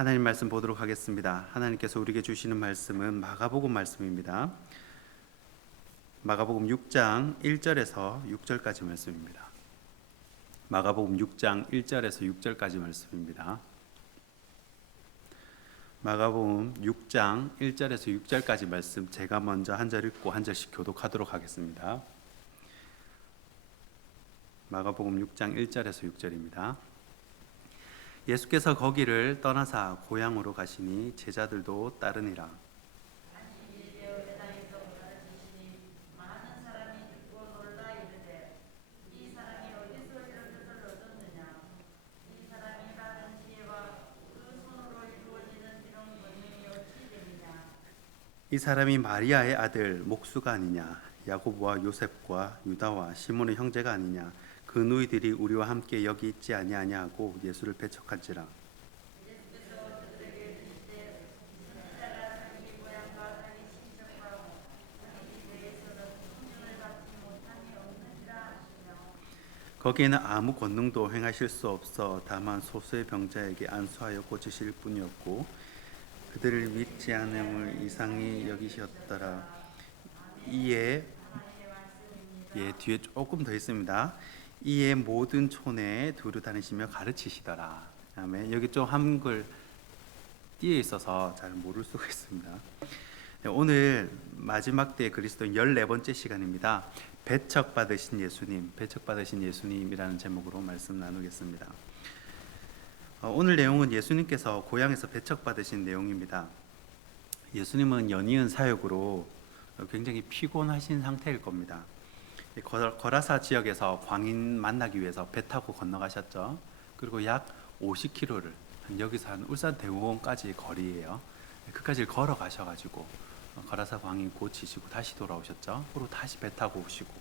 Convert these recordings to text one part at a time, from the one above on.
하나님 말씀 보도록 하겠습니다. 하나님께서 우리에게 주시는 말씀은 마가복음 말씀입니다. 마가복음 6장 1절에서 6절까지 말씀입니다. 마가복음 6장 1절에서 6절까지 말씀입니다. 마가복음 6장 1절에서 6절까지 말씀 제가 먼저 한 절 읽고 한 절씩 교독하도록 하겠습니다. 마가복음 6장 1절에서 6절입니다. 예수께서 거기를 떠나사 고향으로 가시니 제자들도 따르니라. 이 사람이 마리아의 아들 목수가 아니냐, 야고보와 요셉과 유다와 시몬의 형제가 아니냐, 그 누이들이 우리와 함께 여기 있지 아니하냐 하고 예수를 배척한지라. 거기에는 아무 권능도 행하실 수 없어 다만 소수의 병자에게 안수하여 고치실 뿐이었고 그들을 믿지 않음을 이상히 여기셨더라. 이에 뒤에 조금 더 있습니다. 이에 모든 촌에 두루 다니시며 가르치시더라. 아멘. 여기 좀 한글 띄어 있어서 잘 모를 수가 있습니다. 오늘 마지막 때의 그리스도 14번째 시간입니다. 배척받으신 예수님, 배척받으신 예수님이라는 제목으로 말씀 나누겠습니다. 오늘 내용은 예수님께서 고향에서 배척받으신 내용입니다. 예수님은 연이은 사역으로 굉장히 피곤하신 상태일 겁니다. 거라사 지역에서 광인 만나기 위해서 배 타고 건너가셨죠. 그리고 약 50km를 여기서 한 울산 대구원까지 거리예요. 그까지 걸어가셔가지고 거라사 광인 고치시고 다시 돌아오셨죠. 그리고 다시 배 타고 오시고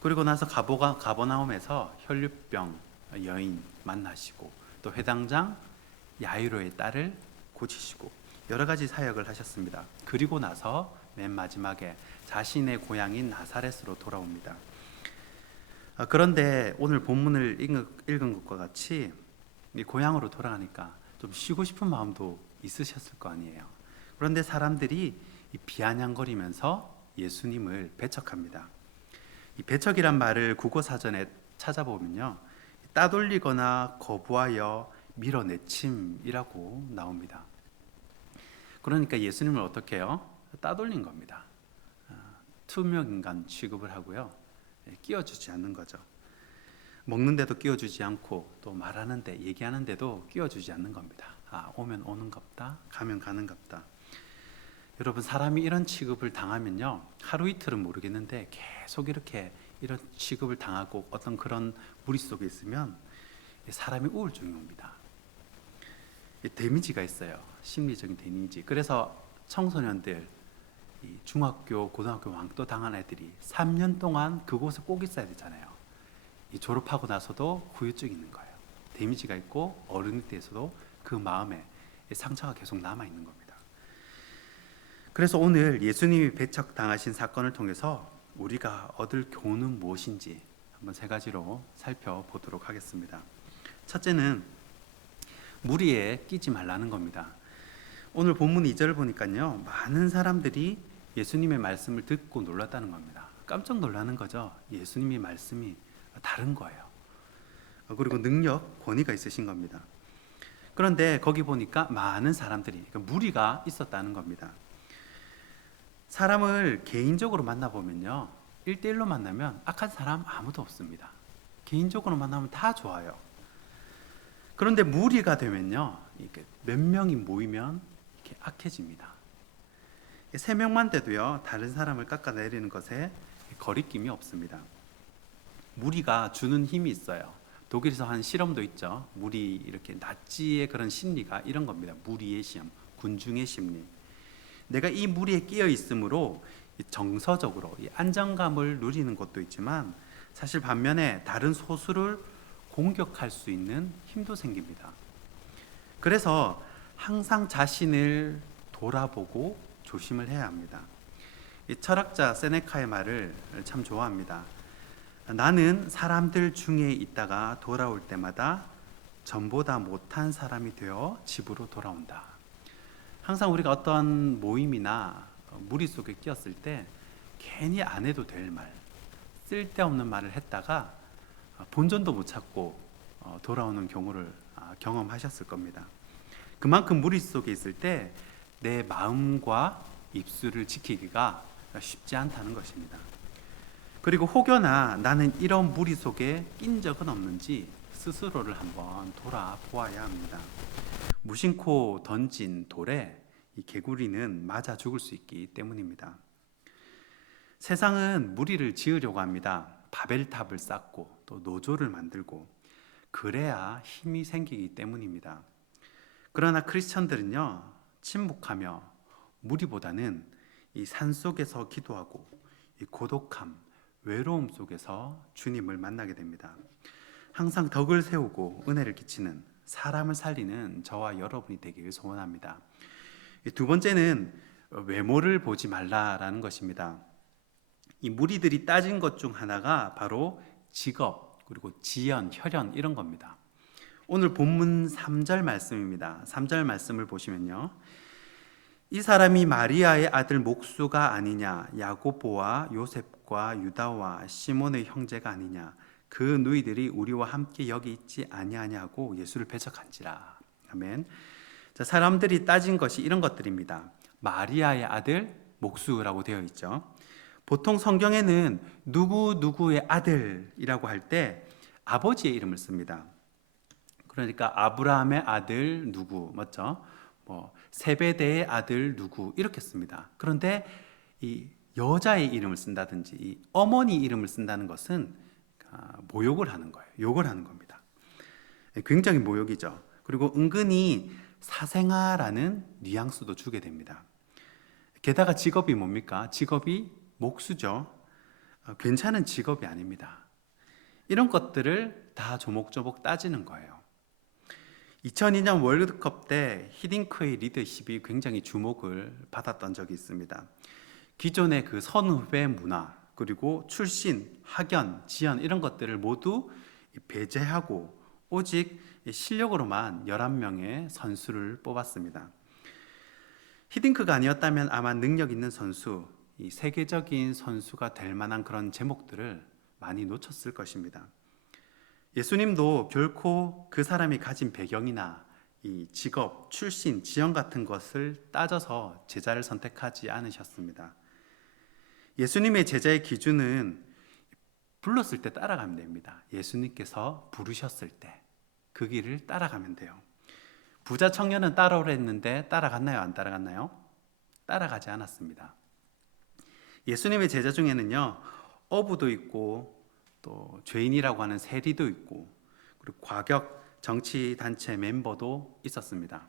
그리고 나서 가버나움에서 혈류병 여인 만나시고 또 회당장 야이로의 딸을 고치시고 여러 가지 사역을 하셨습니다. 그리고 나서 맨 마지막에 자신의 고향인 나사렛으로 돌아옵니다. 그런데 오늘 본문을 읽은 것과 같이 고향으로 돌아가니까 좀 쉬고 싶은 마음도 있으셨을 거 아니에요. 그런데 사람들이 비아냥거리면서 예수님을 배척합니다. 이 배척이란 말을 국어사전에 찾아보면요, 따돌리거나 거부하여 밀어내침이라고 나옵니다. 그러니까 예수님을 어떻게 해요? 따돌린 겁니다. 투명인간 취급을 하고요, 끼워주지 않는 거죠. 먹는데도 끼워주지 않고 또 말하는데 얘기하는데도 끼워주지 않는 겁니다. 오면 오는갑다, 가면 가는갑다. 여러분, 사람이 이런 취급을 당하면요, 하루 이틀은 모르겠는데 계속 이렇게 이런 취급을 당하고 어떤 그런 무리 속에 있으면 사람이 우울증이 옵니다. 데미지가 있어요. 심리적인 데미지. 그래서 청소년들, 중학교, 고등학교 왕따 당한 애들이 3년 동안 그곳에 꼭 있어야 되잖아요. 졸업하고 나서도 후유증이 있는 거예요. 데미지가 있고 어른이 돼서도 그 마음에 상처가 계속 남아있는 겁니다. 그래서 오늘 예수님이 배척당하신 사건을 통해서 우리가 얻을 교훈은 무엇인지 한번 세 가지로 살펴보도록 하겠습니다. 첫째는 무리에 끼지 말라는 겁니다. 오늘 본문 2절을 보니까요, 많은 사람들이 예수님의 말씀을 듣고 놀랐다는 겁니다. 깜짝 놀라는 거죠. 예수님의 말씀이 다른 거예요. 그리고 능력, 권위가 있으신 겁니다. 그런데 거기 보니까 많은 사람들이, 그러니까 무리가 있었다는 겁니다. 사람을 개인적으로 만나보면요, 1대1로 만나면 악한 사람 아무도 없습니다. 개인적으로 만나면 다 좋아요. 그런데 무리가 되면요, 이렇게 몇 명이 모이면 이렇게 악해집니다. 3명만 돼도요, 다른 사람을 깎아내리는 것에 거리낌이 없습니다. 무리가 주는 힘이 있어요. 독일에서 한 실험도 있죠. 무리, 이렇게 나치의 그런 심리가 이런 겁니다. 무리의 시험, 군중의 심리. 내가 이 무리에 끼어 있으므로 정서적으로 이 안정감을 누리는 것도 있지만 사실 반면에 다른 소수를 공격할 수 있는 힘도 생깁니다. 그래서 항상 자신을 돌아보고 조심을 해야 합니다. 이 철학자 세네카의 말을 참 좋아합니다. 나는 사람들 중에 있다가 돌아올 때마다 전보다 못한 사람이 되어 집으로 돌아온다. 항상 우리가 어떤 모임이나 무리 속에 끼었을 때 괜히 안 해도 될 말, 쓸데없는 말을 했다가 본전도 못 찾고 돌아오는 경우를 경험하셨을 겁니다. 그만큼 무리 속에 있을 때 내 마음과 입술을 지키기가 쉽지 않다는 것입니다. 그리고 혹여나 나는 이런 무리 속에 낀 적은 없는지 스스로를 한번 돌아보아야 합니다. 무심코 던진 돌에 이 개구리는 맞아 죽을 수 있기 때문입니다. 세상은 무리를 지으려고 합니다. 바벨탑을 쌓고 또 노조를 만들고 그래야 힘이 생기기 때문입니다. 그러나 크리스천들은요, 침묵하며 무리보다는 이 산속에서 기도하고 이 고독함, 외로움 속에서 주님을 만나게 됩니다. 항상 덕을 세우고 은혜를 끼치는, 사람을 살리는 저와 여러분이 되기를 소원합니다. 두 번째는 외모를 보지 말라라는 것입니다. 이 무리들이 따진 것 중 하나가 바로 직업, 그리고 지연, 혈연 이런 겁니다. 오늘 본문 3절 말씀입니다. 3절 말씀을 보시면요, 이 사람이 마리아의 아들 목수가 아니냐, 야고보와 요셉과 유다와 시몬의 형제가 아니냐, 그 누이들이 우리와 함께 여기 있지 아니하냐고 예수를 배척한지라. 아멘. 자, 사람들이 따진 것이 이런 것들입니다. 마리아의 아들 목수라고 되어 있죠. 보통 성경에는 누구누구의 아들이라고 할 때 아버지의 이름을 씁니다. 그러니까 아브라함의 아들 누구, 맞죠? 세베대의 아들 누구 이렇게 씁니다. 그런데 이 여자의 이름을 쓴다든지 이 어머니 이름을 쓴다는 것은 모욕을 하는 거예요. 욕을 하는 겁니다. 굉장히 모욕이죠. 그리고 은근히 사생아라는 뉘앙스도 주게 됩니다. 게다가 직업이 뭡니까? 직업이 목수죠. 괜찮은 직업이 아닙니다. 이런 것들을 다 조목조목 따지는 거예요. 2002년 월드컵 때 히딩크의 리더십이 굉장히 주목을 받았던 적이 있습니다. 기존의 그 선후배 문화, 그리고 출신, 학연, 지연 이런 것들을 모두 배제하고 오직 실력으로만 11명의 선수를 뽑았습니다. 히딩크가 아니었다면 아마 능력 있는 선수, 이 세계적인 선수가 될 만한 그런 제목들을 많이 놓쳤을 것입니다. 예수님도 결코 그 사람이 가진 배경이나 이 직업, 출신, 지연 같은 것을 따져서 제자를 선택하지 않으셨습니다. 예수님의 제자의 기준은 불렀을 때 따라가면 됩니다. 예수님께서 부르셨을 때 그 길을 따라가면 돼요. 부자 청년은 따라오라 했는데 따라갔나요? 안 따라갔나요? 따라가지 않았습니다. 예수님의 제자 중에는요, 어부도 있고 또 죄인이라고 하는 세리도 있고 그리고 과격 정치단체 멤버도 있었습니다.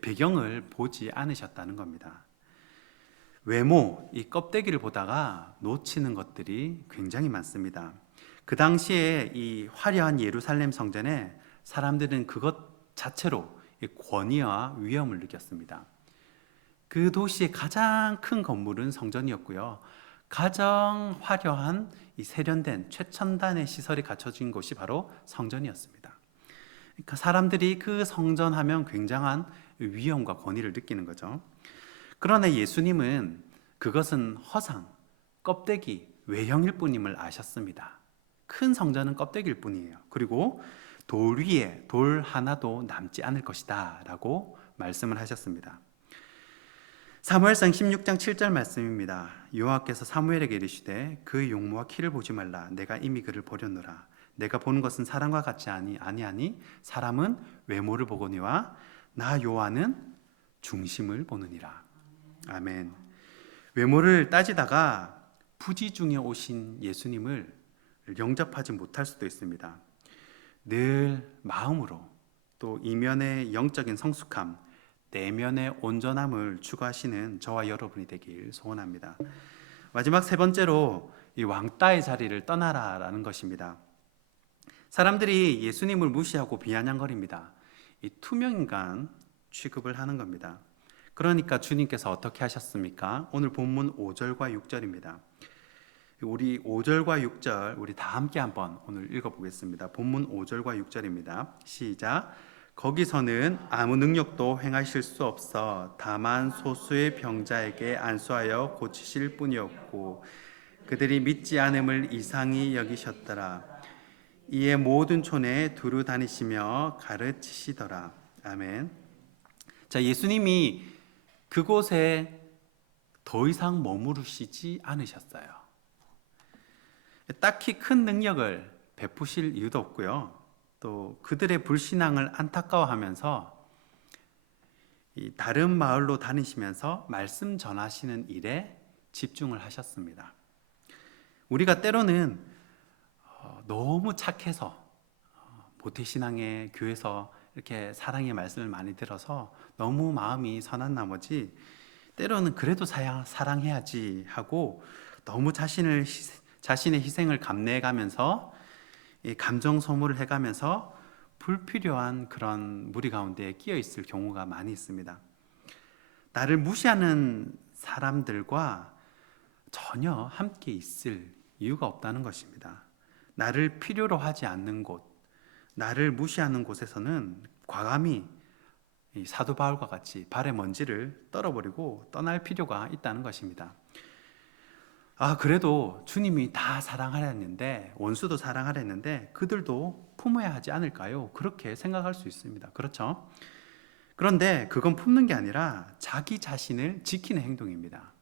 배경을 보지 않으셨다는 겁니다. 외모, 이 껍데기를 보다가 놓치는 것들이 굉장히 많습니다. 그 당시에 이 화려한 예루살렘 성전에 사람들은 그것 자체로 권위와 위엄을 느꼈습니다. 그 도시의 가장 큰 건물은 성전이었고요. 가장 화려한 이 세련된 최첨단의 시설이 갖춰진 곳이 바로 성전이었습니다. 그러니까 사람들이 그 성전 하면 굉장한 위엄과 권위를 느끼는 거죠. 그러나 예수님은 그것은 허상, 껍데기, 외형일 뿐임을 아셨습니다. 큰 성전은 껍데기일 뿐이에요. 그리고 돌 위에 돌 하나도 남지 않을 것이다 라고 말씀을 하셨습니다. 사무엘상 16장 7절 말씀입니다. 여호와께서 사무엘에게 이르시되 그의 용모와 키를 보지 말라. 내가 이미 그를 버렸노라. 내가 보는 것은 사람과 같지 아니하니 사람은 외모를 보거니와 나 여호와는 중심을 보느니라. 아멘. 외모를 따지다가 부지 중에 오신 예수님을 영접하지 못할 수도 있습니다. 늘 마음으로 또 이면의 영적인 성숙함, 내면의 온전함을 추구하시는 저와 여러분이 되길 소원합니다. 마지막 세 번째로 이 왕따의 자리를 떠나라라는 것입니다. 사람들이 예수님을 무시하고 비아냥거립니다. 이 투명인간 취급을 하는 겁니다. 그러니까 주님께서 어떻게 하셨습니까? 오늘 본문 5절과 6절입니다. 우리 5절과 6절 우리 다 함께 한번 오늘 읽어보겠습니다. 본문 5절과 6절입니다. 시작. 거기서는 아무 능력도 행하실 수 없어 다만 소수의 병자에게 안수하여 고치실 뿐이었고 그들이 믿지 않음을 이상히 여기셨더라. 이에 모든 촌에 두루 다니시며 가르치시더라. 아멘. 자, 예수님이 그곳에 더 이상 머무르시지 않으셨어요. 딱히 큰 능력을 베푸실 이유도 없고요. 또 그들의 불신앙을 안타까워하면서 다른 마을로 다니시면서 말씀 전하시는 일에 집중을 하셨습니다. 우리가 때로는 너무 착해서 모태신앙의 교회에서 이렇게 사랑의 말씀을 많이 들어서 너무 마음이 선한 나머지 때로는 그래도 사랑해야지 하고 너무 자신의 희생을 감내해가면서 감정 소모를 해가면서 불필요한 그런 무리 가운데 끼어 있을 경우가 많이 있습니다. 나를 무시하는 사람들과 전혀 함께 있을 이유가 없다는 것입니다. 나를 필요로 하지 않는 곳, 나를 무시하는 곳에서는 과감히 사도 바울과 같이 발의 먼지를 떨어버리고 떠날 필요가 있다는 것입니다. 그래도 주님이 다 사랑하려 했는데, 원수도 사랑하려 했는데 그들도 품어야 하지 않을까요? 그렇게 생각할 수 있습니다. 그렇죠? 그런데 그건 품는 게 아니라 자기 자신을 지키는 행동입니다.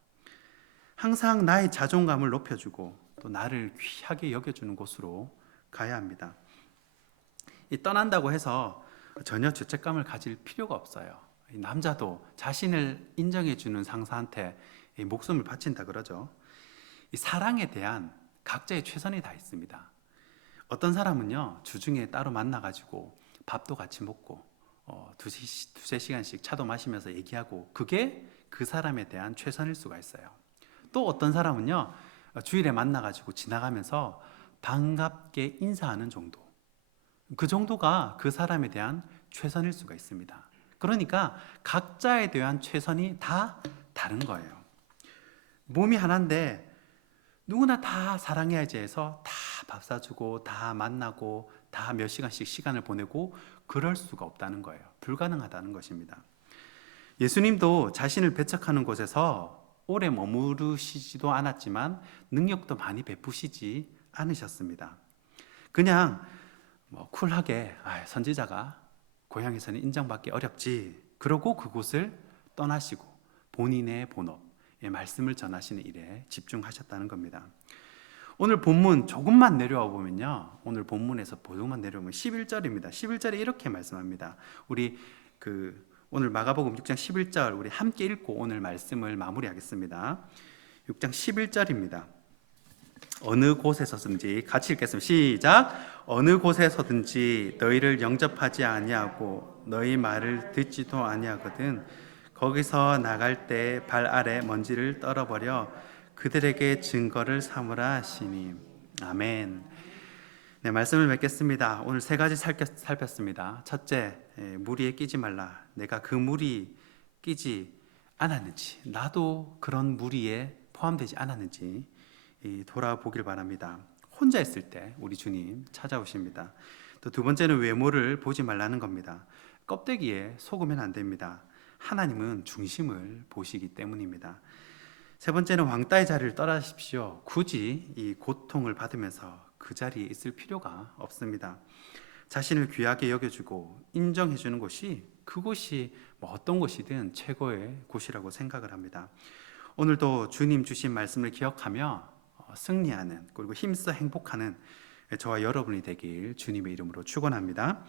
항상 나의 자존감을 높여주고 또 나를 귀하게 여겨주는 곳으로 가야 합니다. 떠난다고 해서 전혀 죄책감을 가질 필요가 없어요. 남자도 자신을 인정해주는 상사한테 목숨을 바친다 그러죠. 이 사랑에 대한 각자의 최선이 다 있습니다. 어떤 사람은요, 주중에 따로 만나가지고 밥도 같이 먹고 두세 시간씩 차도 마시면서 얘기하고 그게 그 사람에 대한 최선일 수가 있어요. 또 어떤 사람은요, 주일에 만나가지고 지나가면서 반갑게 인사하는 정도, 그 정도가 그 사람에 대한 최선일 수가 있습니다. 그러니까 각자에 대한 최선이 다 다른 거예요. 몸이 하나인데 누구나 다 사랑해야지 해서 다 밥 사주고 다 만나고 다 몇 시간씩 시간을 보내고 그럴 수가 없다는 거예요. 불가능하다는 것입니다. 예수님도 자신을 배척하는 곳에서 오래 머무르시지도 않았지만 능력도 많이 베푸시지 않으셨습니다. 그냥 쿨하게 선지자가 고향에서는 인정받기 어렵지 그러고 그곳을 떠나시고 본인의 본업, 말씀을 전하시는 일에 집중하셨다는 겁니다. 오늘 본문 조금만 내려와 보면요, 오늘 본문에서 조금만 내려오면 11절입니다. 11절에 이렇게 말씀합니다. 우리 오늘 마가복음 6장 11절 우리 함께 읽고 오늘 말씀을 마무리하겠습니다. 6장 11절입니다. 어느 곳에서든지 같이 읽겠습니다. 시작. 어느 곳에서든지 너희를 영접하지 아니하고 너희 말을 듣지도 아니하거든 거기서 나갈 때 발 아래 먼지를 떨어버려 그들에게 증거를 삼으라 하시니. 아멘. 네, 말씀을 맺겠습니다. 오늘 세 가지 살폈습니다. 첫째, 무리에 끼지 말라. 내가 그 무리 끼지 않았는지, 나도 그런 무리에 포함되지 않았는지 돌아보길 바랍니다. 혼자 있을 때 우리 주님 찾아오십니다. 또 두 번째는 외모를 보지 말라는 겁니다. 껍데기에 속으면 안 됩니다. 하나님은 중심을 보시기 때문입니다. 세 번째는 왕따의 자리를 떠나십시오. 굳이 이 고통을 받으면서 그 자리에 있을 필요가 없습니다. 자신을 귀하게 여겨주고 인정해주는 곳이 그곳이 어떤 곳이든 최고의 곳이라고 생각을 합니다. 오늘도 주님 주신 말씀을 기억하며 승리하는 그리고 힘써 행복하는 저와 여러분이 되길 주님의 이름으로 축원합니다.